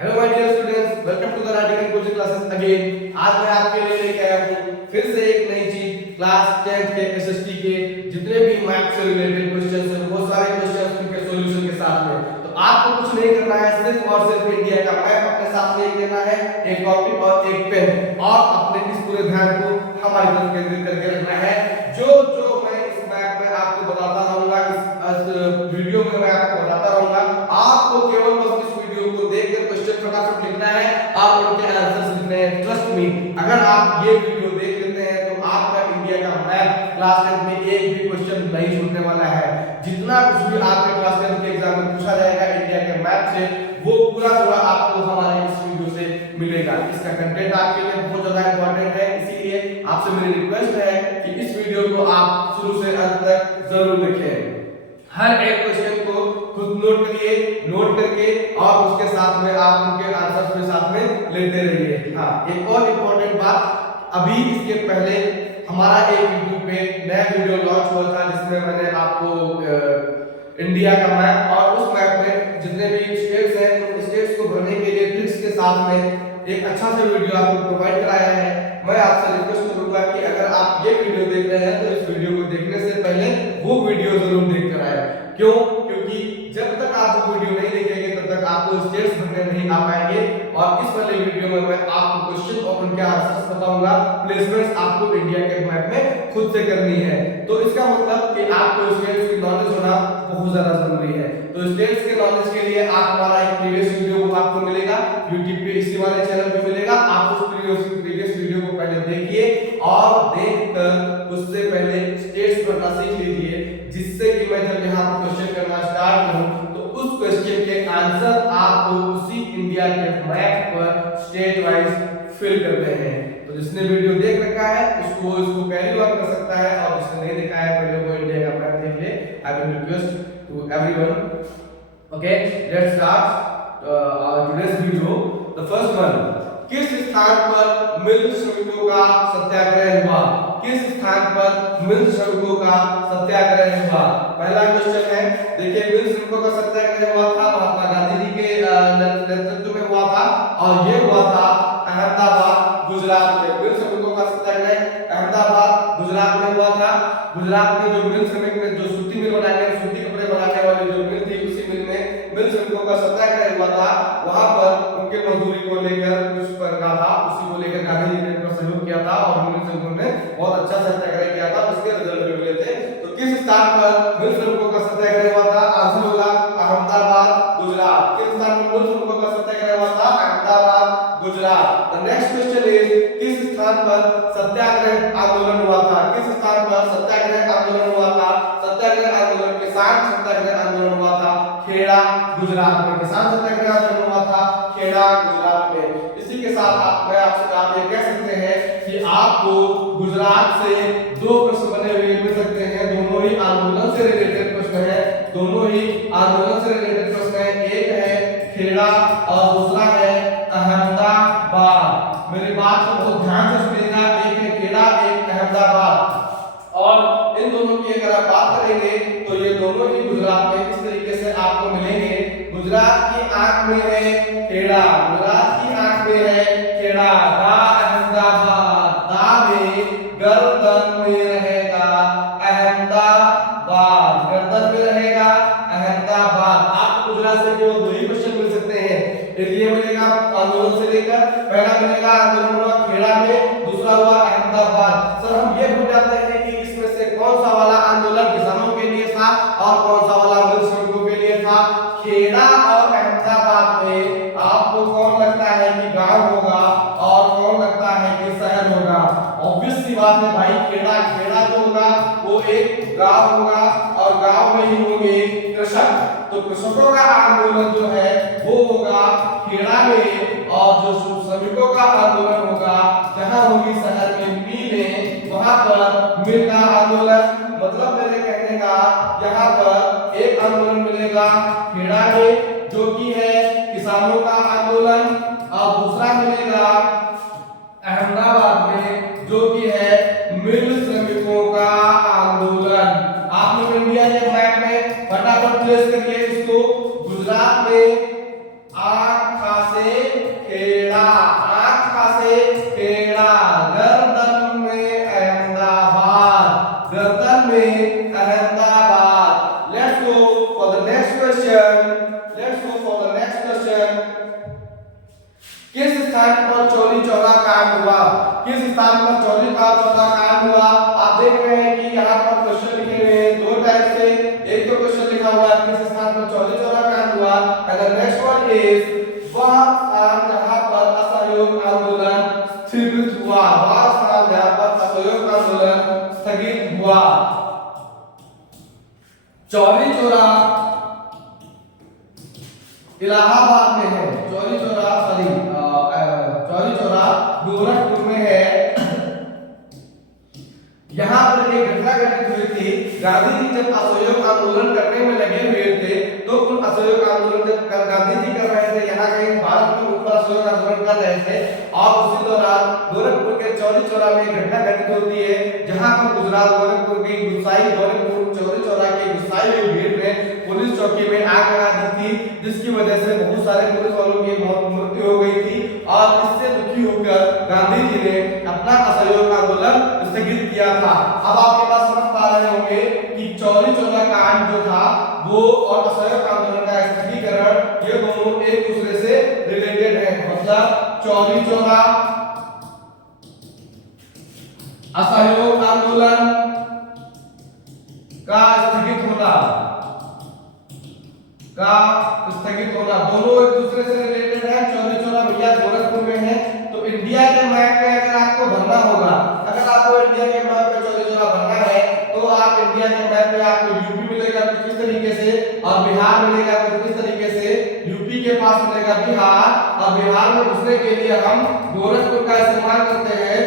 Hello my dear students, welcome to the writing coaching classes again. आज मैं आपके लिए लेके आया हूँ फिर से एक नई चीज। क्लास 10th के एसएसटी के जितने भी मैथ्स से रिलेटेड क्वेश्चंस हैं वो सारे क्वेश्चंस उनके सॉल्यूशन के साथ में। तो आपको कुछ नहीं करना है, सिर्फ और सिर्फ इंडिया का मैप अपने साथ में लेना है, एक कॉपी और एक पेन, और अपने इस पूरे ध्यान को हमारी तरफ केंद्रित करके रखना है। जो जो मैं इस मैप में आपको बताता रहूंगा, इस वीडियो में मैं आपको बताता रहूंगा, आपको केवल बस इस वीडियो को देखकर क्वेश्चन फटाफट लिखना है और उनके आंसर्स लिखने हैं। ट्रस्ट मी, अगर आप ये वीडियो देख लेते हैं तो आपका इंडिया का मैप क्लास 10 में एक भी क्वेश्चन नहीं छूटने वाला है। जितना कुछ भी आपके क्लास 10 के एग्जाम में पूछा जाएगा इंडिया के मैप से, वो पूरा आपको हमारे इस वीडियो से मिलेगा। इसका कंटेंट आपके लिए बहुत ज्यादा इंपॉर्टेंट है, इसीलिए आपसे मेरी रिक्वेस्ट है कि इस वीडियो को आप शुरू से अंत तक जरूर देखें। हर एक क्वेश्चन को खुद नोट करिए, नोट करके और उसके साथ में आप उनके आंसर्स भी साथ में लेते रहिए। हाँ, एक और इम्पोर्टेंट बात, अभी इसके पहले हमारा एक YouTube पे नया वीडियो लॉन्च हुआ था जिसमें मैंने आपको इंडिया का मैप और उस मैप में जितने भी स्टेट्स हैं उन स्टेट्स को भरने के लिए ट्रिक्स के साथ में एक अच्छा सा वीडियो आपको प्रोवाइड कराया है। मैं आपसे रिक्वेस्ट करूंगा कि अगर आप ये वीडियो देख रहे हैं तो इस वीडियो को देखने से पहले वो वीडियो जरूर देख कर आए। क्यों? क्योंकि जब तक आप वो वीडियो नहीं देखेंगे तब तक आपको स्टेट्स भरने नहीं आ पाएंगे, और इस वाले वीडियो में मैं आपको क्वेश्चन और उनके आंसर्स बताऊंगा। प्लेसमेंट्स आपको इंडिया के मैप में खुद से करनी है, तो इसका मतलब कि आपको स्टेट्स की नॉलेज होना बहुत ज्यादा जरूरी है। तो स्टेट्स के नॉलेज के लिए आप हमारा एक प्रीवियस वीडियो आपको मिलेगा YouTube पे, इसी वाले चैनल पे मिलेगा। आप उस प्रीवियस वीडियो को पहले देखिए और देखकर उससे पहले स्टेट्स पढ़ना सीख लीजिए, जिससे कि मैं जब यहाँ पर क्वेश्चन करना स्टार्ट करूं तो उस क्वेश्चन के आंसर आपको उसी इंडिया के मैप पर स्टेट वाइज फिल करते हैं। तो जिसने वीडियो देख रखा है उसको इसको कैरी ऑन कर सकता है, और जिसने नहीं देखा है पहले वो इंडिया का मैप देख ले। I will request to everyone, okay, let's start today's video. The first one, किस स्थान पर मिल श्रमिकों का सत्याग्रह हुआ? किस स्थान पर मिल श्रमिकों का सत्याग्रह हुआ? पहला क्वेश्चन है, देखिए मिल श्रमिकों का सत्याग्रह हुआ था महात्मा गांधी जी के नेतृत्व में हुआ था, और ये हुआ था अहमदाबाद गुजरात में। मिल श्रमिकों का सत्याग्रह अहमदाबाद गुजरात में हुआ था। गुजरात में जो मिल श्रमिक ने जो सूती मिल बनाने, सूती कपड़े बनाने वाली जो मिल थी, उसी मिल में मिल श्रमिकों का सत्याग्रह हुआ था। वहां पर उनके मजदूरी को लेकर कुछ करना था, उसी को लेकर गांधी जी ने उनका सहयोग किया था और मिल श्रमिकों ने बहुत अच्छा सत्याग्रह किया था, उसके रिजल्ट भी मिले थे। तो किस स्थान पर मिल श्रमिकों का सत्याग्रह हुआ था? आंसर होगा अहमदाबाद गुजरात। किस स्थान पर मिल श्रमिकों का सत्याग्रह हुआ था? Ahmedabad Gujarat. The next question is, किस स्थान पर सत्याग्रह आंदोलन हुआ था? किस स्थान पर सत्याग्रह आंदोलन हुआ था? सत्याग्रह आंदोलन, किसान सत्याग्रह आंदोलन हुआ था खेड़ा गुजरात में। किसान सत्याग्रह आंदोलन हुआ था खेड़ा गुजरात में। इसी के साथ आप ये कह सकते हैं कि आपको गुजरात से दो प्रश्न बने हुए मिल सकते हैं, दोनों ही आंदोलन से रिलेटेड प्रश्न है, दोनों ही आंदोलन से रिलेटेड प्रश्न है। एक है खेड़ा और दूसरा है अहमदाबाद। मेरी बात को बहुत ध्यान से सुनिएगा, एक है खेड़ा, एक अहमदाबाद, और इन दोनों की अगर आप बात करेंगे तो ये दोनों ही गुजरात में इस तरीके से आपको मिलेंगे। गुजरात की आंख में है खेड़ा, गुजरात की आंख में है खेड़ा। दा अहमदाबाद, दा में गर्दन में रहेगा अहमदाबाद, गर्दन में रहेगा अहमदाबाद। आपको गुजरात से केवल दो ही क्वेश्चन मिल सकते हैं। ये मिलेगा आंदोलन से लेकर, पहला मिलेगा आंदोलन हुआ खेड़ा में, दूसरा हुआ अहमदाबाद। सर हम ये भूल जाते हैं कि इसमें से कौन सा वाला आंदोलन किसानों के लिए था और कौन सा वाला मिल श्रमिकों के लिए था। खेड़ा और अहमदाबाद में आपको कौन लगता है कि गांव होगा और कौन लगता है कि शहर होगा? ऑब्वियस सी बात है भाई, खेड़ा जो होगा वो एक गांव होगा, और गांव में ही होंगे कृषक। तो कृषकों का आंदोलन जो है वो होगा खेड़ा में, और जो श्रमिकों का आंदोलन होगा जहां होगी शहर में मिलें, वहां पर मिल का आंदोलन। मतलब मेरे कहने का यहाँ पर एक आंदोलन मिलेगा खेड़ा में जो कि है किसानों का आंदोलन, और दूसरा मिलेगा अहमदाबाद में जो कि है मिल श्रमिकों का आंदोलन। आप लोग इंडिया के मैप में फटाफट प्लेस करिए इसको। गुजरात में आ खा से खेड़ा, आंख का से खेड़ा, गर्दन में अहमदाबाद, गर्दन में Ahmedabad. Let's go for the next question, let's go for the next question. किस स्थान पर चौरी चौरा कांड हुआ? किस स्थान पर चौरी चौरा कांड हुआ? आप देख रहे हैं कि यहाँ पर क्वेश्चन लिखे हुए हैं दो टाइप से। एक तो क्वेश्चन लिखा हुआ है किस स्थान पर चौरी चौरा कांड हुआ, and the next one is वह स्थान जहाँ पर असहयोग आंदोलन स्थगित हुआ, वह स्थान जहाँ पर असहयोग आंदोलन स्थगित हुआ। चौरी चौरा इलाहाबाद में है, चौरी चौरा चौरी चौरा गोरखपुर में है। यहाँ पर एक घटना घटित हुई थी। गांधी जी जब असहयोग आंदोलन करने में लगे हुए थे तो उन असहयोग आंदोलन जब गांधी जी कर रहे थे, यहाँ कहीं भारत के ऊपर असहयोग आंदोलन कर रहे थे, और उसी दौरान गोरखपुर के चौरी चौरा में एक घटना घटित होती है जहाँ पर गुजरात गोरखपुर की गुस्साई गोरखपुर चौरी चौरा के गुस्साई हुई भीड़ ने पुलिस चौकी में आग लगा दी थी, जिसकी वजह से बहुत सारे पुलिस वालों की मृत्यु हो गई थी। और इससे दुखी होकर गांधी जी ने अपना असहयोग आंदोलन स्थगित किया था। अब आपके पास समझ पा रहे होंगे कि चौरी चौरा कांड जो था वो और असहयोग आंदोलन का स्थगितीकरण ये दोनों एक दूसरे से रिलेटेड है। मतलब चौरी चौरा असहयोग आंदोलन का स्थगित होना दोनों एक दूसरे से रिलेटेड है। चौरी चौरा भैया गोरखपुर में है। तो इंडिया के मैप पे अगर आपको भरना होगा, अगर आपको इंडिया के मैप पे चौरी चौरा भरना है तो आप इंडिया के मैप पे आपको यूपी मिलेगा कुछ इस तरीके से, और बिहार मिलेगा कुछ इस तरीके से। यूपी के पास मिलेगा बिहार, और बिहार में घुसने के लिए हम गोरखपुर का इस्तेमाल करते हैं।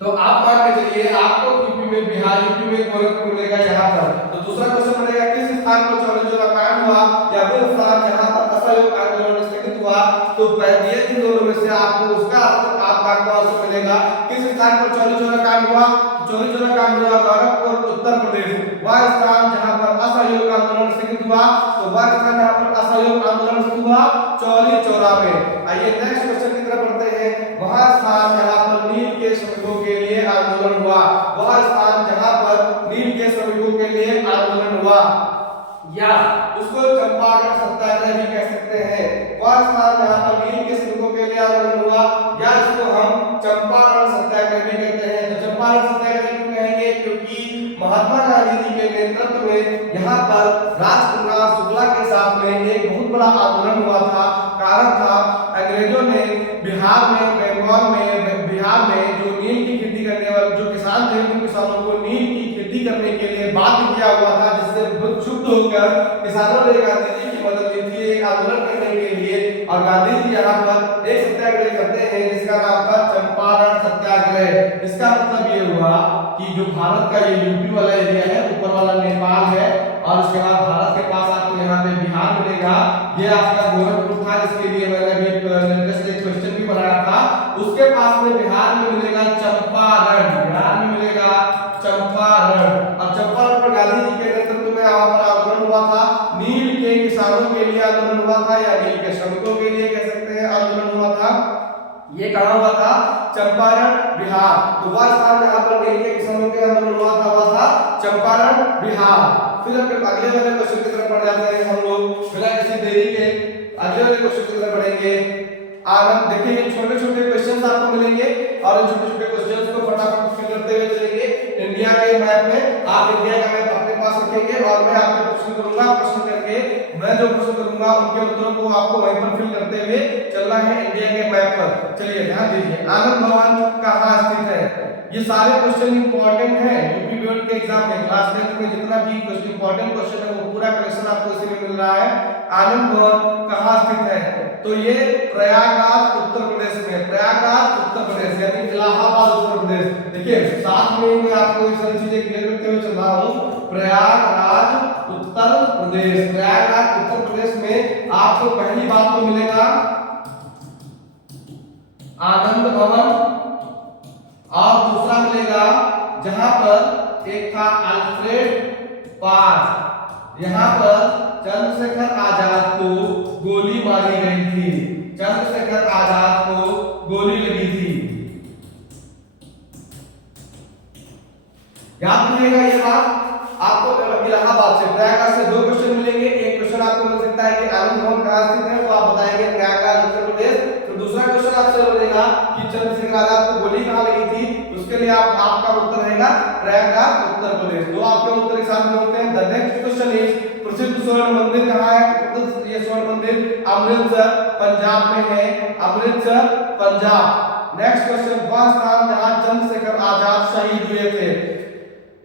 तो आप मान के चलिए आपको यूपी में बिहार, यूपी में गोरखपुर मिलेगा यहाँ पर। तो दूसरा क्वेश्चन मिलेगा किस स्थान पर चौरी चौरा कांड हुआ, या वो स्थान जहाँ पर असहयोग आंदोलन स्थगित हुआ। तो ये इन दोनों में से आपको उसका आपका आंसर मिलेगा। किस स्थान पर चौरी चौरा कांड हुआ? चौरी चौरा कांड हुआ गोरखपुर उत्तर प्रदेश। वह स्थान जहाँ पर असहयोग आंदोलन स्थगित हुआ, तो वह स्थान जहाँ पर असहयोग आंदोलन स्थगित हुआ चौरी चौरा में। आइए नेक्स्ट क्वेश्चन की तरफ बढ़ते हैं। वह स्थान जहाँ पर नील के श्रमिकों के लिए आंदोलन हुआ, वह स्थान जहाँ पर नील के श्रमिकों के लिए आंदोलन हुआ, या उसको चंपारण सत्याग्रह भी कह सकते हैं। वह स्थान जहाँ पर नील के श्रमिकों के लिए आंदोलन हुआ, या इसको हम चंपारण सत्याग्रह भी कहते हैं। तो चंपारण सत्याग्रह क्यों कहेंगे? क्योंकि महात्मा गांधी जी के नेतृत्व में यहाँ पर राजकुमार शुक्ला के साथ में एक बहुत बड़ा आंदोलन हुआ था। कारण था अंग्रेजों ने बिहार में, बंगाल में, बिहार में जो नील की खेती करने वाले जो किसान थे उन किसानों को नील की खेती करने के लिए बाध्य किया हुआ था, जिससे क्षुब्ध होकर किसानों ने गांधी जी की मदद ली थी एक आंदोलन करने के लिए। और गांधी जी यहाँ पर एक सत्याग्रह करते हैं जिसका नाम था चंपारण सत्याग्रह। इसका मतलब ये हुआ कि जो भारत का ये यूपी वाला एरिया है, ऊपर वाला नेपाल है, और उसके बाद भारत के पास आपको यहाँ पे बिहार मिलेगा। ये आपका गोरखपुर था, जिसके लिए मैंने अभी लेटेस्ट एक क्वेश्चन भी बनाया था। उसके पास में बिहार में मिलेगा चंपारण, बिहार में मिलेगा चंपारण। और चंपारण पर गांधी जी के नेतृत्व में यहाँ पर आंदोलन हुआ था। नील के किसानों के लिए आंदोलन हुआ था, या नील के श्रमिकों के लिए कह सकते हैं आंदोलन हुआ था। ये कहाँ हुआ था? चंपारण, बिहार। तो वह स्थान जहाँ पर नील के किसानों के आंदोलन हुआ था चंपारण, बिहार। फिर अगले वाले क्वेश्चन की तरफ बढ़ जाते हैं हम लोग, बिना किसी देरी के अगले वाले क्वेश्चन की तरफ बढ़ेंगे। आनंद देखिए छोटे छोटे क्वेश्चंस आपको मिलेंगे, और इन छोटे छोटे क्वेश्चंस को फटाफट फिल करते हुए चलेंगे। इंडिया के मैप में आप इंडिया का मैप अपने पास रखेंगे, और मैं आपको प्रश्न करूंगा, प्रश्न करके मैं जो प्रश्न करूंगा उनके उत्तरों को आपको वहीं पर फिल करते हुए चलना है इंडिया के मैप पर। चलिए ध्यान दीजिए, आनंद भवन कहाँ स्थित है? ये सारे क्वेश्चन इंपॉर्टेंट हैं यूपी बोर्ड के एग्जाम में। क्लास 10 में जितना भी क्वेश्चन इंपॉर्टेंट क्वेश्चन है वो पूरा कलेक्शन आपको इसी में मिल रहा है। आनंद भवन कहाँ स्थित है? तो ये प्रयागराज उत्तर प्रदेश में, प्रयागराज उत्तर प्रदेश यानी इलाहाबाद उत्तर प्रदेश। देखिए साथ में मैं आपको ये सारी चीजें क्लियर करते हुए चल रहा हूँ। प्रयागराज उत्तर प्रदेश, प्रयागराज उत्तर प्रदेश में आपको पहली बात तो मिलेगा आनंद भवन, और दूसरा मिलेगा जहां पर एक था अल्फ्रेड पार्क, यहाँ पर चंद्रशेखर आजाद को गोली मारी गई थी। चंद्रशेखर आजाद को गोली लगी थी। याद रखिएगा ये बात आपको इलाहाबाद से प्रयागराज से दो क्वेश्चन मिलेंगे। एक क्वेश्चन आपको मिल सकता है कि आनंद भवन कहां स्थित है, तो आप बताएंगे प्रयागराज उत्तर प्रदेश। तो दूसरा क्वेश्चन आपसे बनेगा कि चंद्रशेखर आजाद को गोली कहां लगी थी, उसके लिए आपका उत्तर रहेगा प्रयागराज उत्तर प्रदेश। दो आपके उत्तर एक साथ में होते हैं। द नेक्स्ट क्वेश्चन इज प्रसिद्ध स्वर्ण मंदिर कहां है। ये स्वर्ण मंदिर अमृतसर पंजाब में है, अमृतसर पंजाब। नेक्स्ट क्वेश्चन वह स्थान जहां चंद्रशेखर आजाद शहीद हुए थे,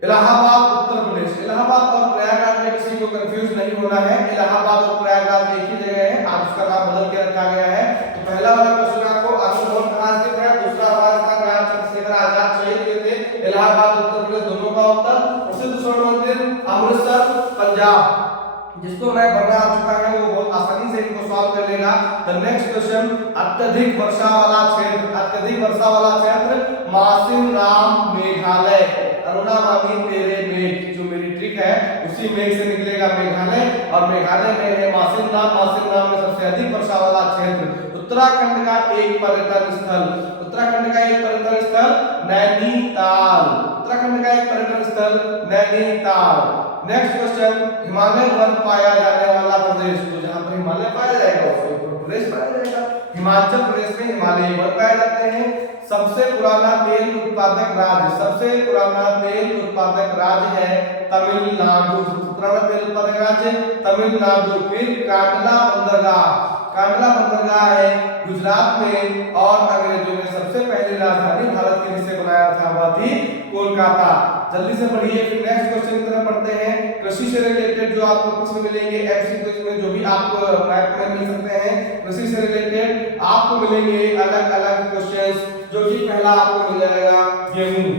इलाहाबाद उत्तर प्रदेश। इलाहाबाद और प्रयागराज में किसी को कंफ्यूज नहीं होना है, इलाहाबाद और प्रयागराज एक ही जगह है, आज उसका नाम बदल के रखा गया है। तो पहला वाला क्वेश्चन आपको आनंद भवन कहां स्थित है, दूसरा स्थान जहां चंद्रशेखर आजाद शहीद हुए थे, इलाहाबाद उत्तर प्रदेश, दोनों का उत्तर। प्रसिद्ध स्वर्ण मंदिर अमृतसर पंजाब। जिसको मैं पढ़ना आ चुका है वो बहुत आसानी से इनको सॉल्व कर लेगा। द नेक्स्ट क्वेश्चन अत्यधिक वर्षा वाला क्षेत्र, अत्यधिक वर्षा वाला क्षेत्र मासिन राम मेघालय। अरुणा मामी तेरे मेघ, जो मेरी ट्रिक है उसी मेघ से निकलेगा मेघालय, और मेघालय में है मासिन राम। मासिन राम में सबसे अधिक वर्षा वाला क्षेत्र। उत्तराखंड का एक पर्यटन स्थल, उत्तराखंड का एक पर्यटन स्थल नैनीताल। उत्तराखंड का एक पर्यटन स्थल Nainital. Next question Himalaya one पाया जाने वाला प्रदेश, तो जहां पर हिमालय पाया जाएगा उसको उत्तर प्रदेश पाया जाएगा। हिमाचल प्रदेश में हिमालयी वन पाए जाते हैं। सबसे पुराना तेल उत्पादक राज्य, सबसे पुराना तेल उत्पादक राज्य है तमिलनाडु। पुराना तेल उत्पादक राज्य तमिलनाडु। फिर कांडला बंदरगाह, कांडला बंदरगाह है गुजरात में, और अंग्रेजों ने सबसे पहली राजधानी भारत के जिसे बनाया था वह थी कोलकाता। जल्दी से पढ़िए। फिर नेक्स्ट क्वेश्चन की तरफ बढ़ते हैं। कृषि से रिलेटेड जो आपको प्रश्न मिलेंगे एमसीक्यू में, जो भी आपको मैथ में मिल सकते हैं, कृषि से रिलेटेड आपको मिलेंगे अलग अलग क्वेश्चंस, जो कि पहला आपको मिल जाएगा गेहूं।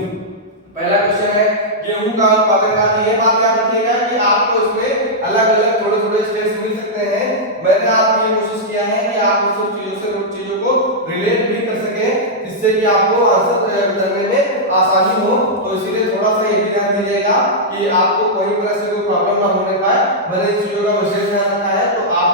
पहला क्वेश्चन है गेहूं का उत्पादन राज्य। ये बात याद रखिएगा कि आपको इसमें अलग अलग थोड़े थोड़े स्टेट्स मिल सकते हैं। मैंने आपको ये कोशिश किया है कि आप उन सब चीजों से उन चीजों को रिलेट भी कर सके, जिससे कि आपको आंसर करने में आसानी हो। तो इसीलिए थोड़ा सा ये ध्यान दीजिएगा कि आपको कोई तरह से कोई प्रॉब्लम ना होने पाए। मैंने इन चीजों का विशेष ध्यान रखा है। तो आप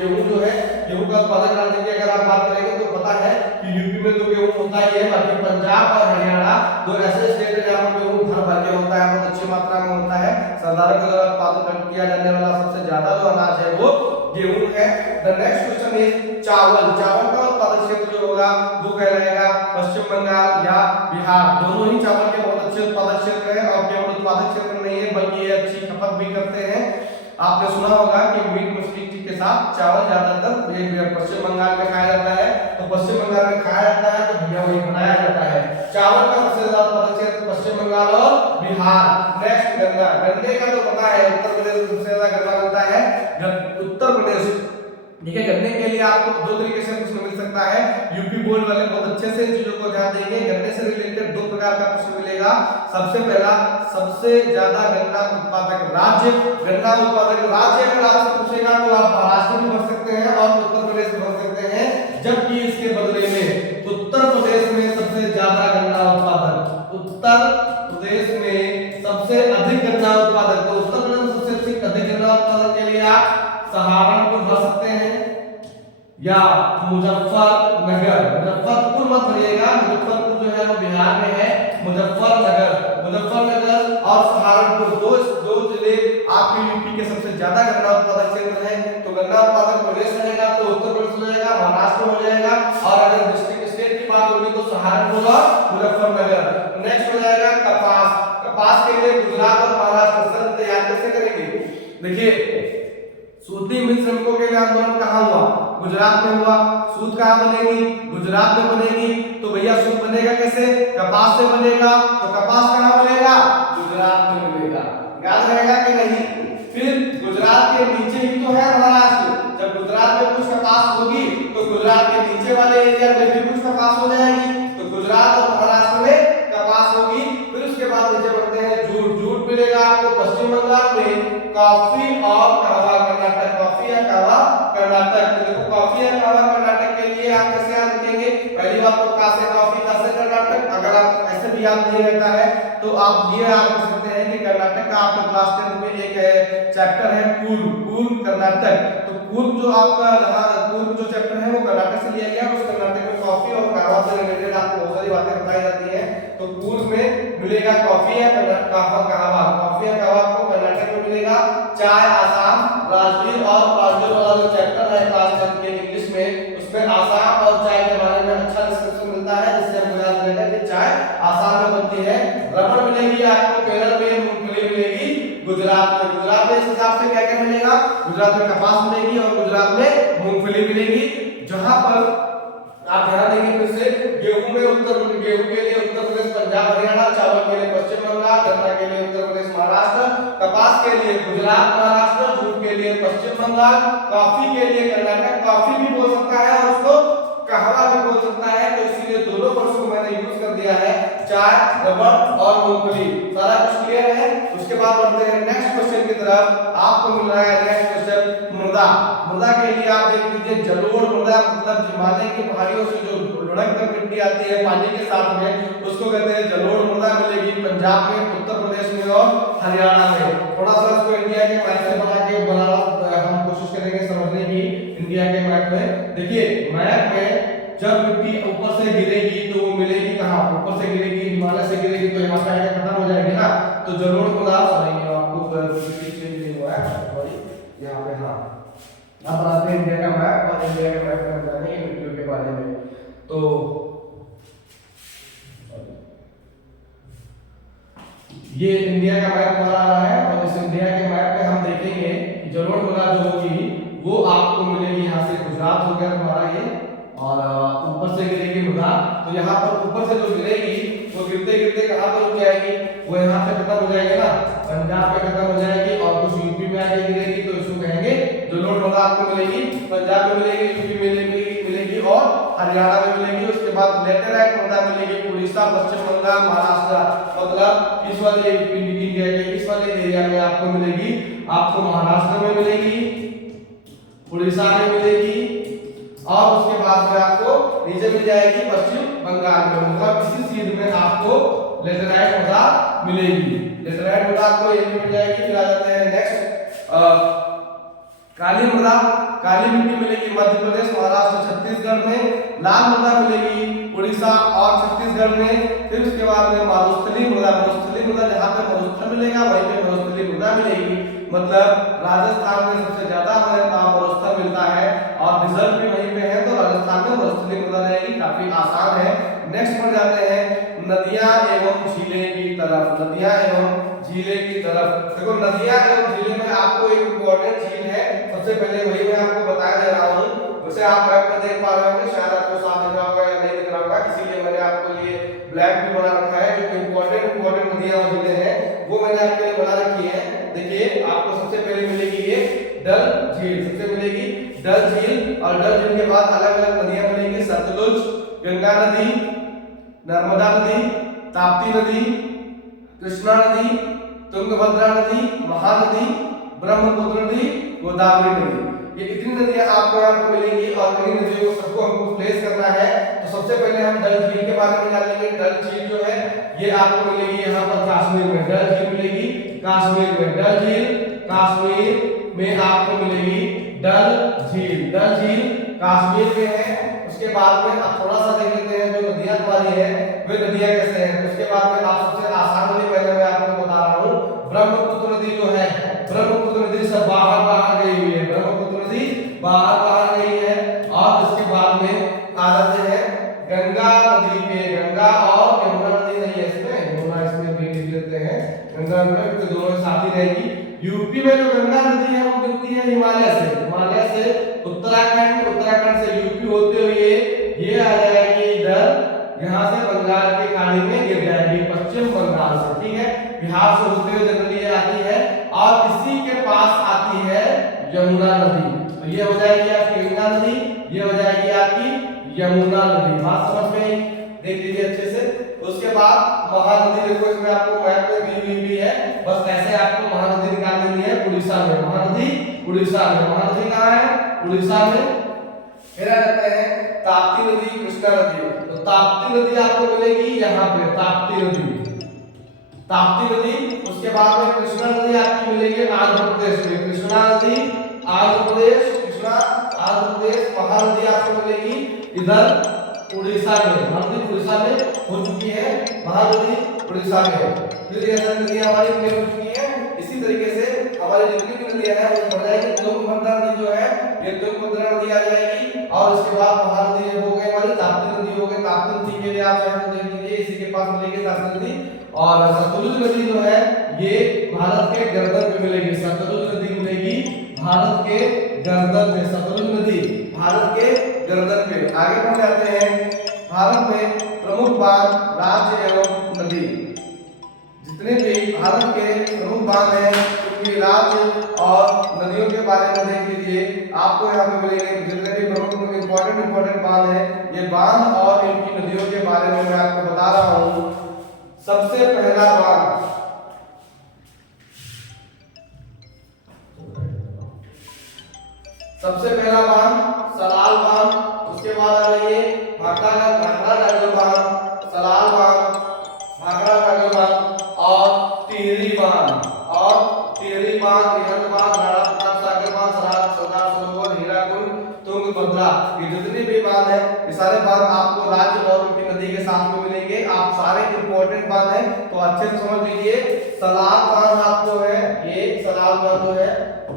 गेहूं जो है, गेहूं का उत्पादन राज्य की अगर आप बात करेंगे तो पता है कि यूपी में तो गेहूं होता ही है, बाकी पंजाब और हरियाणा दो ऐसे स्टेट है जहां पर गेहूं भर भर के होता है, बहुत अच्छी मात्रा में होता है। साधारण उत्पादन किया जाने वाला सबसे ज्यादा जो अनाज है वो गेहूं है। द नेक्स्ट क्वेश्चन इज चावल। चावल का उत्पादन क्षेत्र जो होगा वो कहलाएगा पश्चिम बंगाल या बिहार। दोनों ही चावल के बहुत अच्छे उत्पादक क्षेत्र हैं, और केवल उत्पादक क्षेत्र नहीं है बल्कि ये अच्छी खपत भी करते हैं। आपने सुना होगा कि मीट मछली के साथ चावल ज्यादातर पश्चिम बंगाल में खाया जाता है। तो पश्चिम बंगाल में खाया जाता है तो भैया वही बनाया जाता है। चावल का सबसे ज्यादा उत्पादक क्षेत्र पश्चिम बंगाल और बिहार। नेक्स्ट गन्ना। गन्ने का तो पता है उत्तर प्रदेश में सबसे ज्यादा गन्ना मिलता है, उत्तर प्रदेश। ठीक है, गन्ने के लिए आपको दो तरीके से प्रश्न मिल सकता है। यूपी बोर्ड वाले बहुत अच्छे से इन चीजों को ध्यान देंगे। गन्ने से रिलेटेड दो प्रकार का प्रश्न मिलेगा। सबसे पहला, सबसे ज्यादा गन्ना उत्पादक राज्य। गन्ना उत्पादक राज्य अगर आपसे पूछेगा तो आप महाराष्ट्र भी भर सकते हैं और उत्तर प्रदेश भी भर सकते हैं, जबकि इसके बदले में उत्तर प्रदेश में सबसे ज्यादा गन्ना उत्पादक, उत्तर प्रदेश में सबसे अधिक गन्ना उत्पादक। तो उत्तर प्रदेश में सबसे अधिक गन्ना उत्पादन के लिए आप सहारनपुर भर सकते हैं या मुजफ्फरनगर। मुजफ्फरपुर मत भरिएगा, मुजफ्फरपुर जो है वो बिहार में है। मुजफ्फरनगर और सहारनपुर दो जिले आपके यूपी के सबसे ज्यादा गन्ना उत्पादक क्षेत्र हैं। तो गन्ना उत्पादक प्रदेश रहेगा तो उत्तर प्रदेश हो जाएगा, महाराष्ट्र हो जाएगा, और अगर डिस्ट्रिक्ट स्टेट की बात होगी तो सहारनपुर और मुजफ्फरनगर। नेक्स्ट हो जाएगा कपास। कपास के लिए गुजरात और महाराष्ट्र। सर तैयार कैसे करेंगे? देखिए, सूती मिल श्रमिकों के लिए आंदोलन कहाँ हुआ? गुजरात में हुआ। सूत कहाँ बनेगी? गुजरात में बनेगी। तो भैया सूत बनेगा कैसे? कपास से बनेगा। तो कपास कहाँ बनेगा? गुजरात में बनेगा। याद रहेगा कि नहीं? फिर गुजरात के नीचे ही तो है महाराष्ट्र। जब गुजरात में कुछ कपास होगी तो गुजरात के नीचे वाले एरिया में भी कुछ कपास हो जाएगी। तो गुजरात और महाराष्ट्र में कपास होगी। फिर उसके बाद नीचे बढ़ते हैं जूट। जूट मिलेगा आपको पश्चिम बंगाल में। कॉफी और कहवा कर्नाटक। कॉफी या कहवा कर्नाटक। तो देखो कॉफी या कहवा कर्नाटक के लिए आप कैसे याद रखेंगे? पहली बात तो का से कॉफी, का से कर्नाटक। अगर आप ऐसे भी याद नहीं रहता है तो आप ये याद रख सकते हैं कि कर्नाटक का आपका क्लास 10 में एक चैप्टर है कूर्ग कर्नाटक। तो कूर्ग जो आपका कूर्ग जो चैप्टर है वो कर्नाटक से मिलेगा कॉफी या कहवा, कॉफी या कहवा आपको कर्नाटक में मिलेगा, चाय आसाम, राजगीर और कारगिल वाला जो चैप्टर है क्लास 10 के इंग्लिश में उसमें आसाम और चाय के बारे में अच्छा डिस्कशन मिलता है, जिससे हमको याद रहेगा कि चाय आसाम में बनती है। रबड़ मिलेगी आपको केरल में, मूंगफली मिलेगी गुजरात में। गुजरात में इस हिसाब से क्या क्या मिलेगा, गुजरात में कपास मिलेगी और गुजरात में मूंगफली मिलेगी। जहां पर आप ध्यान देंगे फिर से, गेहूं के लिए उत्तर प्रदेश पंजाब हरियाणा, चावल के लिए पश्चिम बंगाल, गन्ना के लिए उत्तर प्रदेश महाराष्ट्र, कपास के लिए गुजरात महाराष्ट्र, जूट के लिए पश्चिम बंगाल, कॉफी के लिए कर्नाटक, कॉफी भी बोल सकता है और उसको कहवा भी बोल सकता है, तो इसीलिए दोनों वर्ड्स को मैंने यूज कर दिया है, चाय, रबड़ और मूंगफली। सारा कुछ क्लियर है। उसके बाद बढ़ते हैं नेक्स्ट क्वेश्चन की तरफ। आपको मिल रहा है नेक्स्ट क्वेश्चन मृदा। मृदा के लिए आप देख लीजिए, जलोढ़ मृदा मतलब हिमालय की पहाड़ियों से जो लुढ़क कर मिट्टी आती है पानी के साथ में, उसको कहते हैं जलोढ़ मृदा, मिलेगी पंजाब में, उत्तर प्रदेश में और हरियाणा में। थोड़ा सा इसको इंडिया के मैप से बनाना हम कोशिश करेंगे समझने की। इंडिया के मैप में देखिए, मैप में जब मिट्टी ऊपर से गिरेगी तो वो मिलेगी कहां, ऊपर से गिरेगी, हिमालय से गिरेगी तो यहाँ पे आके खत्म हो जाएगी ना, तो जलोढ़ मृदा आपको चेंज नहीं हुआ है सॉरी यहाँ पे। हाँ, अब आते हैं इंडिया का मैप, और इंडिया के मैप में हम जानेंगे मिट्टियों के बारे में। तो ये इंडिया का मैप हमारा आ रहा है, और इस इंडिया के मैप में हम देखेंगे कि जलोढ़ मृदा जो होगी वो आपको मिलेगी यहाँ से, गुजरात हो गया तुम्हारा ये, और ऊपर से गिरेगी मृदा, तो यहाँ पर ऊपर से जो गिरेगी वो गिरते गिरते कहाँ पर रुक जाएगी, वो यहाँ पे खत्म हो जाएगी ना, पंजाब में खत्म हो जाएगी और कुछ यूपी में आके गिरेगी, तो इसको कहेंगे जलोढ़ मृदा आपको मिलेगी, पंजाब में मिलेगी, यूपी में मिलेगी और हरियाणा में मिलेगी। उसके बाद लेटेराइट मृदा मिलेगी उड़ीसा, पश्चिम बंगाल, महाराष्ट्र, मतलब इस वाले इंडिया के इस वाले एरिया में आपको मिलेगी, आपको महाराष्ट्र में मिलेगी, उड़ीसा में मिलेगी, और उसके बाद में आपको नीचे मिल जाएगी पश्चिम बंगाल में, मतलब इसी सीध में आपको लेटेराइट मृदा मिलेगी। लेटेराइट मृदा आपको ये मिल जाएगी। फिर आ जाते हैं नेक्स्ट, काली मृदा। काली मिट्टी मिलेगी मध्य प्रदेश, महाराष्ट्र, छत्तीसगढ़ में। लाल मृदा मिलेगी उड़ीसा और छत्तीसगढ़ में। फिर उसके बाद में मरुस्थलीय मृदा। मरुस्थलीय मृदा जहाँ पे मरुस्थल मिलेगा वहीं पे मरुस्थलीय मृदा मिलेगी, मतलब राजस्थान में सबसे ज्यादा मरुस्थल मिलता है और रिजल्ट भी वहीं पे है, तो राजस्थान में मरुस्थलीय मृदा रहेगी, काफी आसान है। नेक्स्ट पर जाते हैं नदियां एवं झीलें की तरफ। नदियां एवं झीलें की तरफ, देखो नदियां एवं झीलें में आपको एक इंपॉर्टेंट झील है, सबसे पहले वही मैं आपको बता दे रहा हूँ। वैसे आप मैप में देख पा रहे होंगे, शायद आपको साफ दिख रहा होगा या नहीं दिख रहा होगा, इसीलिए मैंने आपको ये ब्लैक भी बना रखा है। जो इंपॉर्टेंट नदियां और झीलें हैं वो मैंने आपके लिए बना रखी है। देखिए, आपको सबसे पहले मिलेगी ये डल झील, सबसे मिलेगी डल झील, और डल झील के बाद अलग अलग नदियां मिलेंगी, सतलुज, गंगा नदी, नर्मदा नदी, ताप्ती नदी, कृष्णा नदी, तुंगभद्रा नदी, महानदी, ब्रह्मपुत्र नदी, गोदावरी नदी। ये इतनी नदियां आपको यहाँ पर मिलेंगी, और इन नदियों को सबको हमको प्लेस करना है। तो सबसे पहले हम डल झील के बारे में जानेंगे। डल झील जो है ये आपको मिलेगी यहाँ पर कश्मीर में, डल झील मिलेगी कश्मीर में। डल झील कश्मीर में आपको मिलेगी डल झील। डल झील कश्मीर में है। उसके बाद में आप थोड़ा सा देख लेते हैं जो नदियां हमारी है वे नदियां कैसे हैं। उसके बाद में आप सबसे आसान नदी पहले मैं आपको बता रहा हूँ, ब्रह्मपुत्र नदी जो है, ब्रह्मपुत्र नदी से बाहर गई हुई है, ब्रह्मपुत्र नदी बाहर गई है। और उसके बाद में आ जाते हैं गंगा नदी पे। गंगा और यमुना नदी नहीं है इसमें, यमुना इसमें भी लिख लेते हैं, गंगा में तो दोनों साथ ही रहेगी। यूपी में जो गंगा नदी है वो गिरती है हिमालय से, हिमालय से उत्तराखंड, उत्तराखंड से यूपी होते हुए ये आ जाएगी इधर, यहाँ से बंगाल की खाड़ी में गिर जाएगी, पश्चिम बंगाल से, ठीक है। बिहार से होते हुए जनरली आती है, और इसी के पास आती है यमुना नदी। तो ये हो जाएगी आपकी गंगा नदी, ये हो जाएगी आपकी यमुना नदी। बात समझ में देख लीजिए अच्छे से। उसके बाद महानदी, देखो इसमें आपको मैप में दी हुई भी है, बस ऐसे आपको महानदी निकाल देनी है उड़ीसा में। महानदी उड़ीसा में, महानदी कहाँ है? उड़ीसा में। फिर आ जाते हैं ताप्ती नदी, कृष्णा नदी। तो ताप्ती नदी आपको मिलेगी यहाँ पे, ताप्ती नदी, ताप्ती नदी। उसके बाद में कृष्णा नदी आपकी मिलेगी आंध्र प्रदेश में, कृष्णा नदी आंध्र प्रदेश, कृष्णा आंध्र प्रदेश। महानदी आपको मिलेगी इधर उड़ीसा में, महानदी उड़ीसा में हो चुकी है, महानदी उड़ीसा में। फिर ये नदियां हमारी क्लियर हो चुकी है। इसी तरीके से हमारी जितनी भी नदियां हैं वो बढ़ जाएगी। तुंगभद्रा नदी जो है ये तुंगभद्रा नदी आ जाएगी, और इसके बाद महानदी हो गई हमारी ताप्ती नदी हो गई। ताप्ती नदी के लिए आप चाहे देख लीजिए, इसी के पास मिलेगी ताप्ती नदी। और सतलुज नदी जो है ये भारत के गर्दन पे मिलेगी, सतलुज नदी मिलेगी भारत के गर्दन पे, सतलुज नदी भारत के गर्दन पे। आगे बढ़ जाते हैं। भारत में प्रमुख बांध, राज्य एवं नदी, जितने भी भारत के प्रमुख बांध हैं उनकी राज्य और नदियों के बारे में देख लीजिए। आपको यहाँ पे मिलेंगे जितने भी प्रमुख इंपॉर्टेंट बांध हैं, ये बांध और इनकी नदियों के बारे में मैं आपको बता रहा हूँ। सबसे पहला बांध, सबसे पहला बांध सलाल बांध, उसके बाद आ जाइए भाखड़ा नागल बांध, सलाल बांध, भाखड़ा नागल बांध और टिहरी बांध, रिहंद बांध, राणा प्रताप सागर बांध, सरदार सरोवर, हीराकुंड, तुंगभद्रा। ये जितने भी बांध हैं ये सारे बांध आपको राज्य और उनकी नदी के साथ में मिलेंगे। आप सारे इंपॉर्टेंट बांध हैं तो अच्छे से समझ लीजिए। सलाल बांध आपको है, ये सलाल बांध जो है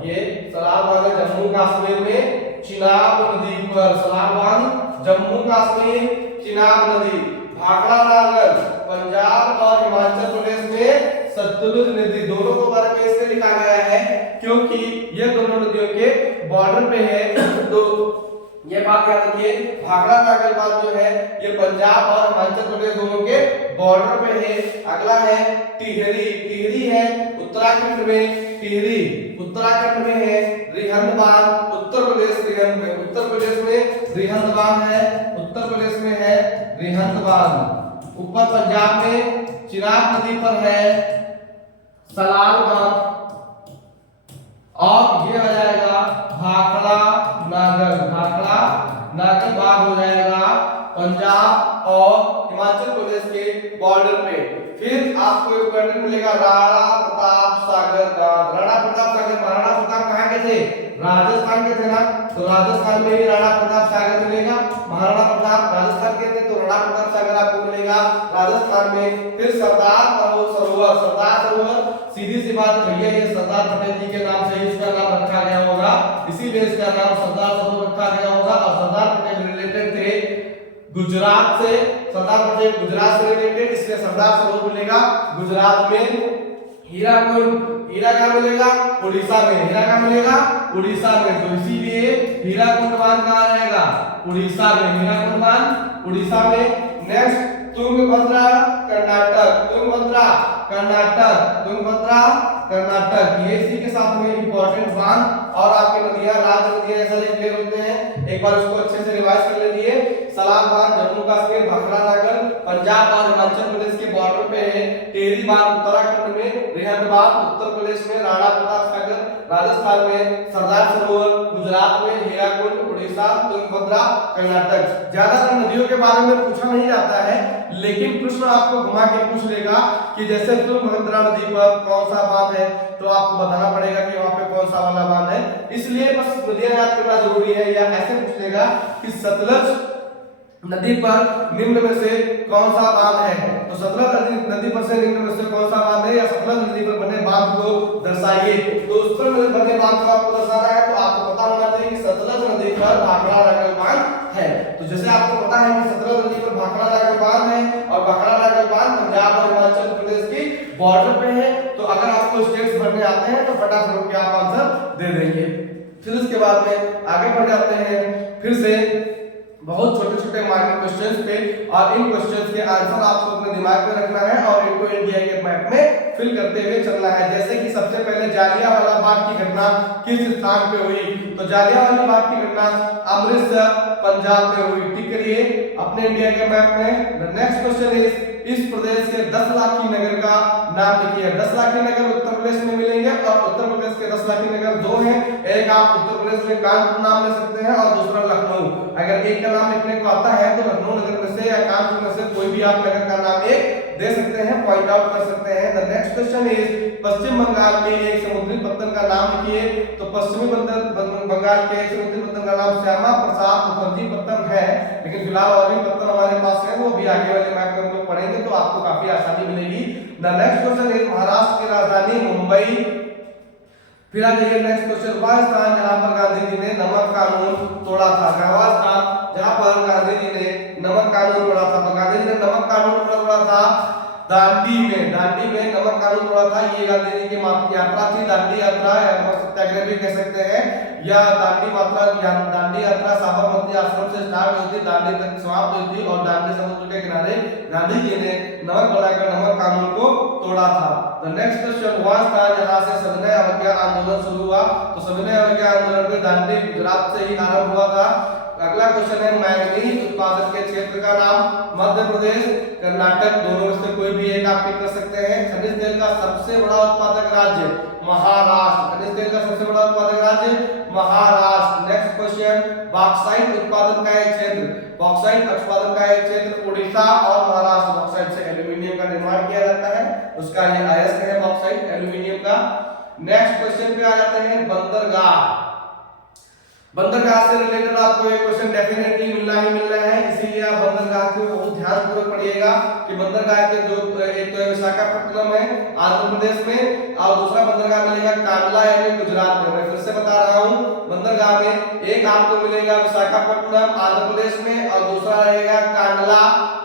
ये सलाल बांध है जम्मू कश्मीर में चिनाब नदी पर, सलाल बांध जम्मू कश्मीर चिनाब नदी। भाखड़ा नागल पंजाब और हिमाचल प्रदेश में सतलुज नदी, दोनों को बारे में इसलिए लिखा गया है क्योंकि ये दोनों नदियों के बॉर्डर पे है। तो ये बात याद रखिए, भाखड़ा नागल बांध जो है ये पंजाब और हिमाचल प्रदेश दोनों के बॉर्डर पे है। अगला है टिहरी, टिहरी है उत्तराखंड में, टिहरी उत्तराखंड में है। रिहंद बांध उत्तर प्रदेश, रिहंद में, उत्तर प्रदेश में रिहंद बांध है, उत्तर प्रदेश में है रिहंद बांध। ऊपर पंजाब में चिनाब नदी पर है सलाल बांध, और ये हो जाएगा भाखड़ा नागल, भाखड़ा नागल बांध हो जाएगा पंजाब और हिमाचल प्रदेश के बॉर्डर पे। फिर आपको एक पॉइंट मिलेगा राणा प्रताप सागर बांध, राणा प्रताप सागर, महाराणा प्रताप कहाँ के थे, राजस्थान के थे ना, तो राजस्थान में ही राणा प्रताप सागर मिलेगा। महाराणा प्रताप राजस्थान के थे तो राणा प्रताप सागर आपको मिलेगा राजस्थान में। फिर सरदार सरोवर, सरदार सरोवर सीधी सी बात भैया ये सरदार पटेल जी के नाम से इसका नाम रखा गया होगा, इसीलिए इसका नाम सरदार सरोवर रखा गया होगा। और सरदार पटेल रिलेटेड थे गुजरात से, सरदार पटेल गुजरात से रिलेटेड, इसलिए सरदार सरोवर मिलेगा गुजरात में। हीराकुंड, हीरा कहाँ मिलेगा, उड़ीसा में, हीरा कहाँ मिलेगा उड़ीसा में, तो इसीलिए हीराकुंड बांध कहाँ रहेगा, उड़ीसा में, हीराकुंड बांध उड़ीसा में। नेक्स्ट तुंगभद्रा कर्नाटक, तुंगभद्रा कर्नाटक, तुंगभद्रा कर्नाटक, ये इसी के साथ में इंपॉर्टेंट बांध और आपके नदियां, राज्य नदियां ऐसा क्लियर होते हैं। एक बार उसको अच्छे से रिवाइज कर लीजिए। सलाल बांध जम्मू कश्मीर, भाखड़ा नागल पंजाब और हिमाचल प्रदेश के बॉर्डर पे है। टिहरी बांध उत्तराखंड में, रिहंद बांध उत्तर प्रदेश में, राणा प्रताप सागर राजस्थान में, सरदार सरोवर गुजरात में, हीराकुंड उड़ीसा, तुंगभद्रा कर्नाटक। ज्यादातर नदियों के बारे में पूछा नहीं जाता है, लेकिन प्रश्न आपको घुमा के पूछ लेगा कि जैसे तुंगभद्रा नदी पर कौन सा बांध है, तो आपको बताना पड़ेगा कि वहां पे कौन सा वाला बांध है। इसलिए बस नदियां याद करना जरूरी है। या ऐसे पूछ लेगा कि सतलज नदी पर निम्न में से कौन सा बांध है, तो सतलज नदी पर से निम्न में से कौन सा बांध है, या सतलज नदी पर बने बांध को दर्शाइए। तो उस पर बने बांध को आपको दर्शाना है तो आपको पता होना चाहिए कि सतलज नदी पर भाखड़ा नागल बांध है। तो जैसे आपको पता है कि सतलज नदी पर भाखड़ा नागल बांध है और भाखड़ा नागल बांध पंजाब और हिमाचल प्रदेश की बॉर्डर पे है, तो अगर आपको स्टेट्स भरने आते हैं तो फटाफट के आप आंसर दे देंगे। फिर उसके बाद में आगे बढ़ जाते हैं फिर से बहुत छोटे छोटे माइनर क्वेश्चंस पे, और इन क्वेश्चंस के आंसर आपको अपने दिमाग में रखना है और इनको इंडिया के मैप में फिल करते हुए चलना है। जैसे कि सबसे पहले जालियांवाला बाग की घटना किस स्थान पे हुई, तो जालियांवाला बाग की घटना अमृतसर पंजाब में हुई। टिक करिए अपने इंडिया के मैप में। द नेक्स्ट क्वेश्चन इज, इस प्रदेश के 10 लाखी नगर का नाम लिखिए। 10 लाखी नगर उत्तर प्रदेश में मिलेंगे और उत्तर प्रदेश के 10 लाखी नगर दो हैं। एक आप उत्तर प्रदेश में कानपुर नाम ले सकते हैं और दूसरा लखनऊ। अगर एक का नाम लिखने को आता है तो लखनऊ नगर में से या कानपुर में से कोई भी आप नगर का नाम एक दे सकते हैं, पॉइंट आउट कर सकते हैं। द नेक्स्ट क्वेश्चन इज, पश्चिम बंगाल में एक समुद्री पत्तन का नाम लिखिए। तो पश्चिमी बंगाल के समुद्री पत्तन का नाम श्यामा प्रसाद मुखर्जी पत्तन है। लेकिन फिलहाल और भी पत्थर हमारे पास है, वो भी आगे वाले मैप में हम लोग पढ़ेंगे तो आपको काफी आसानी मिलेगी। द नेक्स्ट क्वेश्चन है महाराष्ट्र की राजधानी मुंबई। फिर आ जाइए नेक्स्ट क्वेश्चन, वह स्थान जहां पर गांधी जी ने नमक कानून तोड़ा था। वह स्थान जहां पर गांधी जी ने नमक कानून तोड़ा था। तो गांधी जी ने नमक कानून तोड़ा था दांडी में। दांडी में नमक कानून तोड़ा था। ये गांधी जी की यात्रा थी, दांडी यात्रा या नमक सत्याग्रह भी कह सकते हैं। यह दांडी यात्रा साबरमती आश्रम से स्टार्ट हुई थी, दांडी तक समाप्त हुई थी और दांडी समुद्र के किनारे गांधी जी ने नमक बनाकर नमक कानून को तोड़ा था। द नेक्स्ट क्वेश्चन, वह स्थान जहां से सविनय अवज्ञा आंदोलन शुरू हुआ। तो सविनय अवज्ञा आंदोलन में दांडी गुजरात से ही आरंभ हुआ था। अगला क्वेश्चन है मैंगनीज उत्पादन के क्षेत्र का नाम। मध्य प्रदेश, कर्नाटक, दोनों में से कोई भी एक आप पिक कर सकते हैं। खनिज तेल का सबसे बड़ा उत्पादक राज्य महाराष्ट्र। खनिज तेल का सबसे बड़ा उत्पादक राज्य महाराष्ट्र। नेक्स्ट क्वेश्चन, बॉक्साइट उत्पादन का एक क्षेत्र। बॉक्साइट उत्पादन का एक क्षेत्र उड़ीसा और महाराष्ट्र। बॉक्साइट से एल्यूमिनियम का निर्माण किया जाता है, उसका ये अयस्क है बॉक्साइट एल्यूमिनियम का। नेक्स्ट क्वेश्चन पे आ जाते हैं बंदरगाह। बंदरगाह से रिलेटेड आपको ये क्वेश्चन डेफिनेटली मिलना ही मिलना है, इसीलिए आप बंदरगाह को बहुत ध्यानपूर्वक पढ़िएगा कि बंदरगाह के जो एक तो विशाखापट्टनम है आंध्र प्रदेश में और दूसरा बंदरगाह मिलेगा कांडला यानी गुजरात में। मैं फिर से बता रहा हूं, बंदरगाह में एक आपको मिलेगा विशाखापट्टनम आंध्र प्रदेश में और दूसरा रहेगा कांडला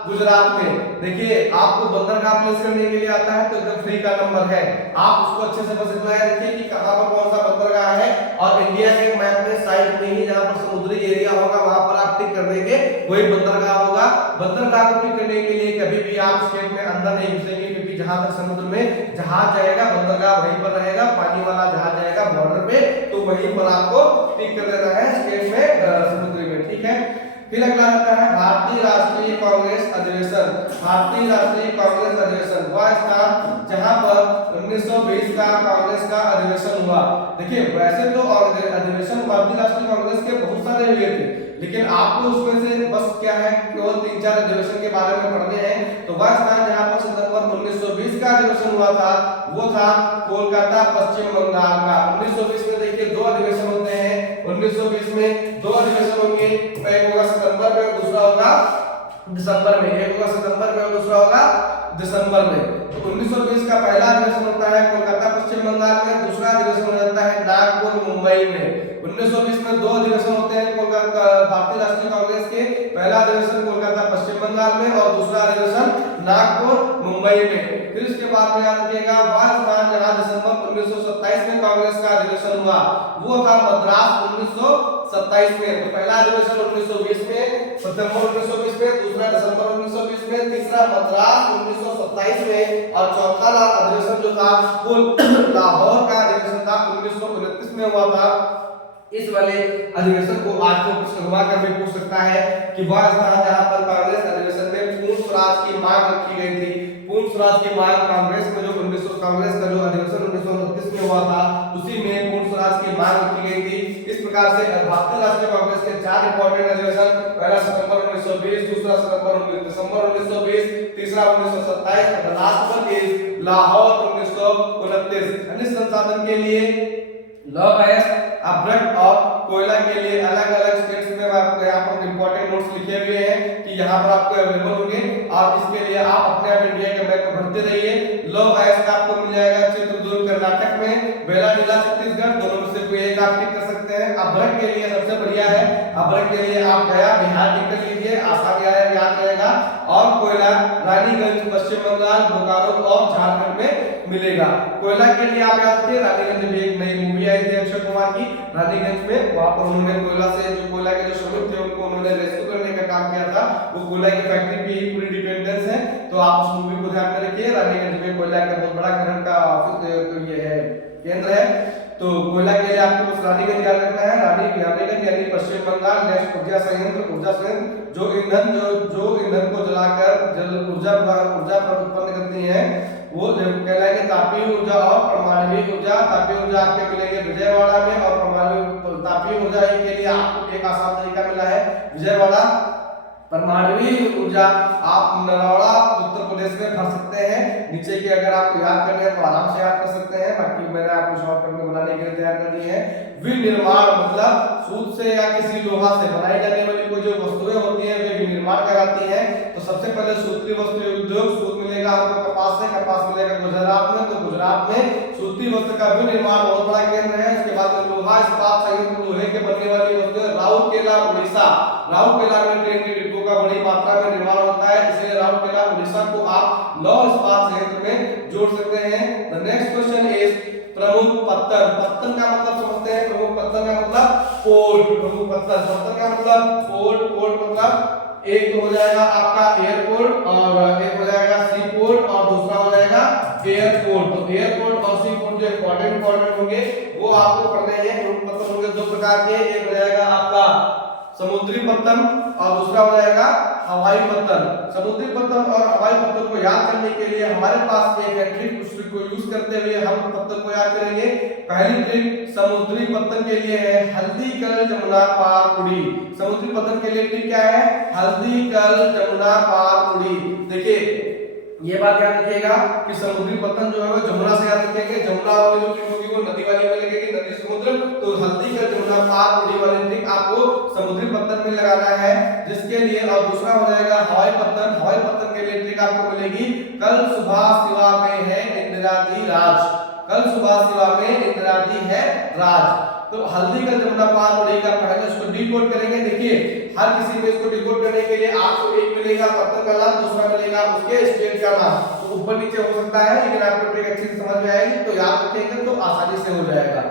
गुजरात में। देखिए आपको बंदरगाह प्लेस करने के लिए आता है तो एकदम फ्री का नंबर है, आप उसको अच्छे से बस इतना याद रखिए कि कहां पर कौन सा बंदरगाह है और इंडिया के मैप में साइड में ही जहां पर समुद्री एरिया होगा वहां पर आप टिक कर देंगे, वही बंदरगाह होगा। बंदरगाह को टिक करने के लिए कभी भी आप स्टेट में अंदर नहीं घुसेंगे क्योंकि जहां तक समुद्र में जहाज जाएगा बंदरगाह वहीं पर रहेगा, पानी वाला जहाज जाएगा बॉर्डर पे तो वहीं पर आपको टिक कर देना है स्टेट में समुद्री में, ठीक है। फिर अगला आता है भारतीय राष्ट्रीय कांग्रेस अधिवेशन। भारतीय राष्ट्रीय कांग्रेस अधिवेशन वह स्थान जहां पर 1920 का कांग्रेस का अधिवेशन हुआ। देखिए वैसे तो अधिवेशन भारतीय राष्ट्रीय कांग्रेस के बहुत सारे हुए थे, लेकिन आपको उसमें से बस क्या है केवल 3-4 अधिवेशन के बारे में पढ़ने हैं। तो वह स्थान जहां पर सितंबर 1920 का अधिवेशन हुआ था वो था कोलकाता पश्चिम बंगाल का। 1920 में देखिए दो अधिवेशन होते हैं, 1920 में दो अधिवेशन होंगे, एक होगा सितंबर में और दूसरा होगा दिसंबर में। एक होगा सितंबर में और दूसरा होगा दिसंबर में। तो 1920 का पहला अधिवेशन होता है कोलकाता पश्चिम बंगाल में, दूसरा अधिवेशन हो जाता है नागपुर मुंबई में। 1920 में दो अधिवेशन होते हैं कोलकाता भारतीय राष्ट्रीय कांग्रेस के, पहला अधिवेशन कोलकाता पश्चिम बंगाल में और दूसरा अधिवेशन नागपुर मुंबई में। फिर उसके बाद में याद रखिएगा वह स्थान जहां दिसंबर 1927 में कांग्रेस का अधिवेशन हुआ वो था मद्रास 1927 में। तो पहला अधिवेशन 1920 में, सितंबर 1920 में, दूसरा दिसंबर 1920 में, तीसरा मद्रास 1927 में और चौथा अधिवेशन जो था वो लाहौर का अधिवेशन था 1929 में हुआ था। इस वाले अधिवेशन को आज को प्रश्न घुमा कर भी पूछ सकता है कि वह स्थान जहां पर कांग्रेस अधिवेशन में पूर्ण स्वराज की मांग रखी गई थी। पूर्ण स्वराज की मांग कांग्रेस में जो कांग्रेस का जो अधिवेशन 1929 में हुआ था उसी में पूर्ण स्वराज की मांग रखी गई थी। इस प्रकार से भारतीय राष्ट्रीय कांग्रेस के 4 इंपॉर्टेंट अधिवेशन, पहला सितंबर 1920, दूसरा दिसंबर 1920, तीसरा 1927 और लास्ट वन इज लाहौर 1929। खनिज संसाधन के लिए लॉ गैस अब्रक और कोयला के लिए अलग अलग स्टेट्स में आपको यहाँ पर इंपॉर्टेंट नोट्स लिखे हुए हैं कि यहाँ पर आपको अवेलेबल होंगे और इसके लिए आप अपने आप इंडिया के मैप में भरते रहिए। लॉ गैस का आपको मिल जाएगा चित्रदुर्ग कर्नाटक में, बेलाडीला छत्तीसगढ़, दोनों में से कोई एक आप टिक कर सकते हैं। अब्रक के लिए सबसे बढ़िया है, अब्रक के लिए आप गया बिहार टिक कर लीजिए, आसान याद रहेगा। और कोयला रानीगंज पश्चिम बंगाल, बोकारो और झारखंड में मिलेगा। कोयला के लिए आप याद रखिए रानीगंज में एक नई मूवी आई थी अक्षय कुमार की, रानीगंज में, वहां पर उन्होंने कोयला से जो कोयला के जो श्रमिक थे उनको उन्होंने रेस्क्यू करने का काम किया था। वो कोयला की फैक्ट्री पे ही पूरी डिपेंडेंस है, तो आप उस मूवी को ध्यान में रखिए। रानीगंज में कोयला का बहुत बड़ा खनन का ऑफिस ये है केंद्र है, तो कोयला के लिए आपको बस रानीगंज याद रखना है। रानीगंज यानी पश्चिम बंगाल। नेक्स्ट ऊर्जा संयंत्र जो ईंधन को जलाकर ऊर्जा उत्पन्न करती है वो कहलाएंगे तापीय ऊर्जा और परमाणु ऊर्जा। तापीय ऊर्जा आपके मिलेंगे विजयवाड़ा में और परमाणु तापीय ऊर्जा के लिए आपको एक आसान तरीका मिला है विजयवाड़ा। परमाणु ऊर्जा आप नरौड़ा उत्तर प्रदेश में भर सकते हैं। नीचे की अगर आपको याद करने हैं तो आराम से याद कर सकते हैं, बाकी मैंने आपको शॉर्टकट में बनाने के लिए तैयार कर दी है। विनिर्माण मतलब सूत से या किसी लोहा से बनाई जाने वाली कोई जो वस्तुएं होती हैं वे सूती वस्त्र उद्योग, सूत मिलेगा हमको कपास से, कपास मिलेगा गुजरात में, तो गुजरात में सूती वस्त्र का भी निर्माण बहुत बड़ा केंद्र है। उसके बाद में लोहा इस्पात संयंत्र, लोहे के बनने वाली वस्तुएं, राउरकेला उड़ीसा, राउरकेला में ट्रेन के डिब्बों का बड़ी मात्रा में निर्माण होता है, इसलिए राउरकेला उड़ीसा को आप लौह इस्पात संयंत्र में जोड़ सकते हैं। द नेक्स्ट क्वेश्चन इज प्रमुख पत्तन। पत्तन का मतलब समझते हैं, प्रमुख पत्तन का मतलब पोर्ट, प्रमुख पत्तन, पत्तन का मतलब पोर्ट, पोर्ट मतलब एक तो हो जाएगा आपका एयरपोर्ट और एक हो जाएगा सी पोर्ट और दूसरा हो जाएगा एयरपोर्ट। तो एयरपोर्ट और सी पोर्ट जो इंपॉर्टेंट होंगे वो आपको पढ़ने हैं। प्रमुख पत्तन होंगे दो प्रकार के, एक हो जाएगा आपका समुद्री पत्तन और दूसरा हो जाएगा हवाई पत्तन। समुद्री पत्तन और हवाई पत्तन को याद करने के लिए हमारे पास एक है ट्रिक, उस ट्रिक को यूज करते हुए हम पत्तन को याद करेंगे। पहली ट्रिक समुद्री पत्तन के लिए है हल्दी कल जमुना पार उड़ी। समुद्री पत्तन के लिए ट्रिक क्या है? हल्दी कल जमुना पार उड़ी। देखिए ये बात याद रखिएगा कि समुद्री पत्तन जो है वो जमुना से याद रखेंगे। जमुना वाली जो ट्रिक होगी वो नदी वाली में लगेगी, नदी समुद्र, तो हल्दी का जमुना पार उड़ी वाली ट्रिक आपको समुद्री पत्तन में लगाना है, जिसके लिए। और दूसरा हो जाएगा हवाई पत्तन। हवाई पत्तन के लिए ट्रिक आपको मिलेगी कल सुबह सिवा में है इंदिरादी राज। कल सुबह सिवा में इंदिरादी है राज। तो हल्दी का जमुना पार उड़ी का पहले इसको डिकोड करेंगे। देखिए हर किसी में इसको डिकोड करने के लिए आपको एक मिलेगा पत्तन का नाम, दूसरा मिलेगा उसके स्टेट का नाम। तो ऊपर नीचे हो सकता है, लेकिन आपको ट्रिक अच्छी से समझ में आएगी तो याद रखेंगे तो आसानी से हो जाएगा।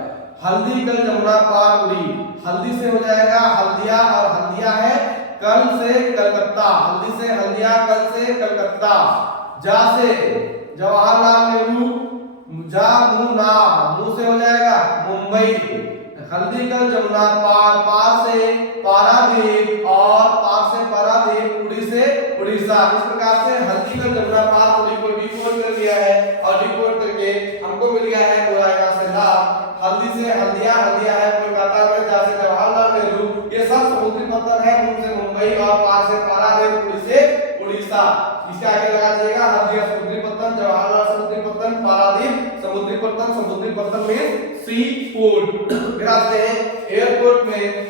हल्दी कल जमुना पार उड़ी, हल्दी से हो जाएगा हल्दिया और हल्दिया है कल से कलकत्ता। हल्दी से हल्दिया, कल से कलकत्ता। जा से जवाहरलाल नेहरू, जा मुना, मुंह से हो जाएगा मुंबई। हल्दी कल जमुना पार, पार से पारादीप और पार से पारादीप, उड़ी से उड़ीसा। इस प्रकार से हल्दी कल जमुना पार उड़ी को डिकोड कर दिया है और डिकोड करके हमको मिल गया है पूरा यहाँ से नाम। हल्दी से हल्दिया, हल्दिया है कोलकाता में, जा से जवाहरलाल नेहरू, ये सब समुद्री पत्तन है। मुंह से मुंबई और पार से पारादीप, उड़ी से उड़ीसा। इसके आगे लगा दीजिएगा हल्दिया समुद्री पत्तन, जवाहरलाल समुद्री पत्तन, पारादीप समुद्री पत्तन। समुद्री पत्तन में सी पोर्ट। फिर आते हैं एयरपोर्ट में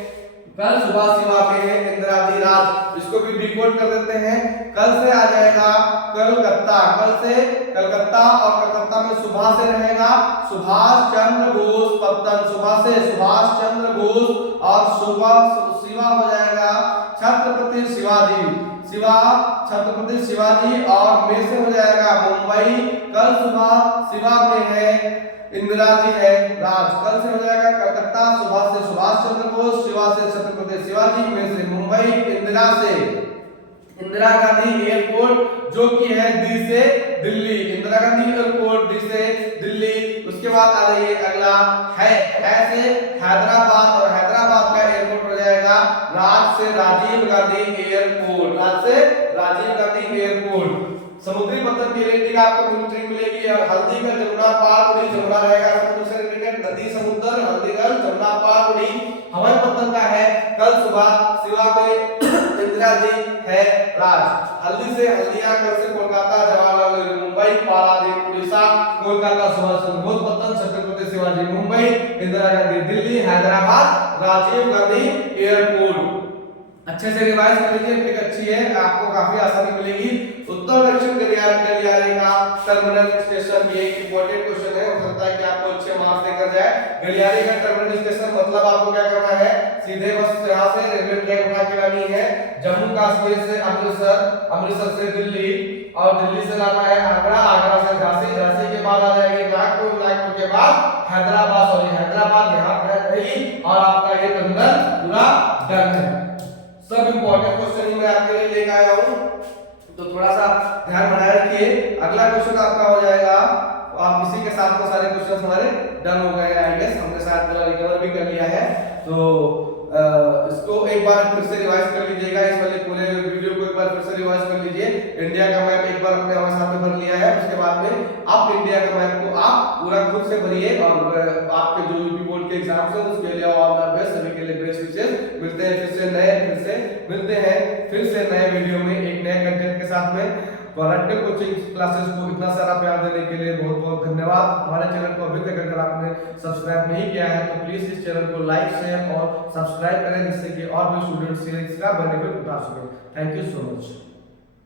कल सुबह सिवा में है इंदिरादी राज। इसको भी डिकोड कर देते हैं। कल से आ जाएगा कलकत्ता, कल से कलकत्ता और कलकत्ता में सुबह से रहेगा सुभाष चंद्र बोस पत्तन। सुबह से सुभाष चंद्र बोस और सुबह सिवा हो जाएगा छत्रपति शिवाजी, शिवा छत्रपति शिवाजी और में से हो जाएगा मुंबई। कल सुबह सिवा में है इंदिराजी है राज। कल से हो जाएगा कलकत्ता, सुबह से सुभाष चंद्र बोस, शिवा से छत्रपति शिवाजी, में से मुंबई, इंदिरा से इंदिरा गांधी एयरपोर्ट जो कि है दी से दिल्ली। इंदिरा गांधी एयरपोर्ट दी से दिल्ली। उसके बाद आ रही है अगला है से हैदराबाद और हैदराबाद का एयरपोर्ट हो जाएगा राज से राजीव गांधी एयरपोर्ट, राज से राजीव गांधी एयरपोर्ट। समुद्री पत्तन के लिए आपको ट्रिक मिलेगी। हल्दी का जमुना पार उड़ी, जमुना रहेगा समुद्र से रिलेटेड, नदी समुद्र, हल्दी का जमुना पार उड़ी। हवाई पत्तन का है कल सुबह सिवा में इंदिरा जी है राज। हल्दी से हल्दिया, कल से कोलकाता, जवाहरलाल नेहरू मुंबई, पारादीप उड़ीसा, कोलकाता सुभाष चंद्र बोस पत्तन, छत्रपति शिवाजी मुंबई, इंदिरा गांधी दिल्ली, हैदराबाद राजीव गांधी एयरपोर्ट। अच्छे से रिवाइज कर लीजिए, ट्रिक अच्छी है, आपको काफी आसानी मिलेगी। उत्तर दक्षिण गलियारे का टर्मिनल स्टेशन ये एक इंपॉर्टेंट क्वेश्चन है, हो सकता है कि आपको अच्छे मार्क्स देकर जाए। गलियारे का टर्मिनल स्टेशन मतलब आपको क्या करना है, सीधे बस यहां से रेलवे ट्रैक उठा के लानी है जम्मू कश्मीर से अमृतसर, अमृतसर से दिल्ली और दिल्ली से लाना है आगरा, आगरा से झांसी, झांसी के बाद आ जाएगी नागपुर, नागपुर के बाद हैदराबाद, और हैदराबाद यहां पर रहेगी और आपका ये टर्मिनल पूरा डन है। सब इंपॉर्टेंट क्वेश्चन मैं आपके लिए लेकर आया हूं, तो थोड़ा सा ध्यान बनाए रखिए। अगला क्वेश्चन आपका हो जाएगा, तो आप इसी के साथ में सारे क्वेश्चन हमारे डन हो गए हैं। आई गेस हमने साथ पूरा रिकवर भी कर लिया है, तो इसको एक बार फिर से रिवाइज कर लीजिएगा। इस वाले पूरे वीडियो को एक बार फिर से रिवाइज कर लीजिए। इंडिया का मैप एक बार अपने हमारे सामने भर लिया है, उसके बाद में आप इंडिया का मैप को आप पूरा खुद से भरिए और आपके जो यूपी बोर्ड के एग्जाम्स हैं उसके लिए ऑल द बेस्ट, सभी के लिए बेस्ट विशेष। मिलते हैं फिर से नए वीडियो में एक नए कंटेंट के साथ में। रटकर कोचिंग क्लासेस को इतना सारा प्यार देने के लिए बहुत बहुत धन्यवाद। हमारे चैनल को अभी तक अगर आपने सब्सक्राइब नहीं किया है तो प्लीज इस चैनल को लाइक, शेयर और सब्सक्राइब करें, जिससे कि और भी स्टूडेंट्स इसका बेनिफिट उठा सकें। Thank you so much.